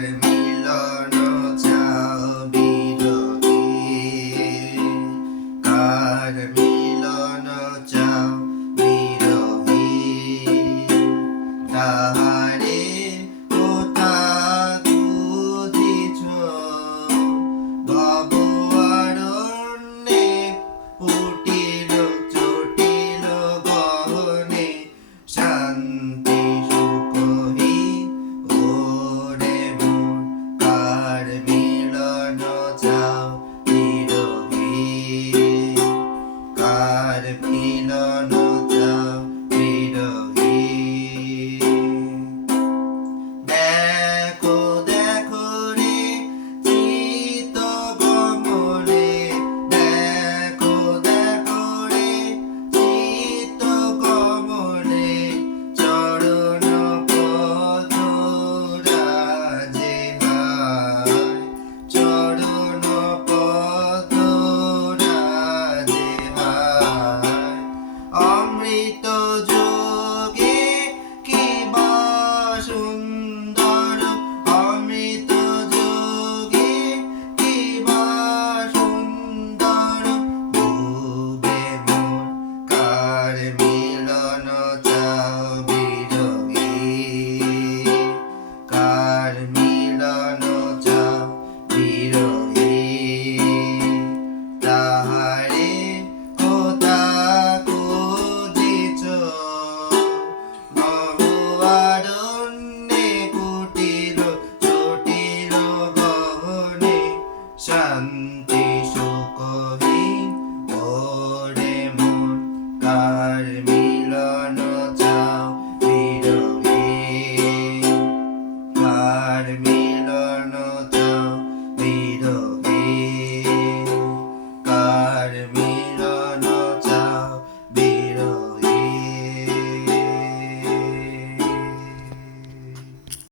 কার মিলন চাও বিরহে, কার মিলন চাও বিরহে, তাহারে কোথা খুঁজিছ ভব অরণ্যে, কুটিল চটিল গহনে, শান্তি সুখহী ওরে মন, কার মিলন চাও বিরহে, কার মিলন চাও বিরহে। দেখো দেখো রে চিত কমলে, দেখো দেখো রে চিত কমলে, চরণ পদ রাজে হায়, চরণ পদ রাজে হায়। অমৃত যোগে কি বা সুন্দর, অমৃত যোগে কি বা সুন্দর, ভুবে মোর কার মিলন চাও বিরহে, কার মিলন চাও বিরহে, তাহারে কোথা খুঁজিছ ভব অরণ্যে, কুটিল চটিল গহনে, শান্তি সুখহী ওরে মন, কার মিলন চাও বিরহে, কার মিলন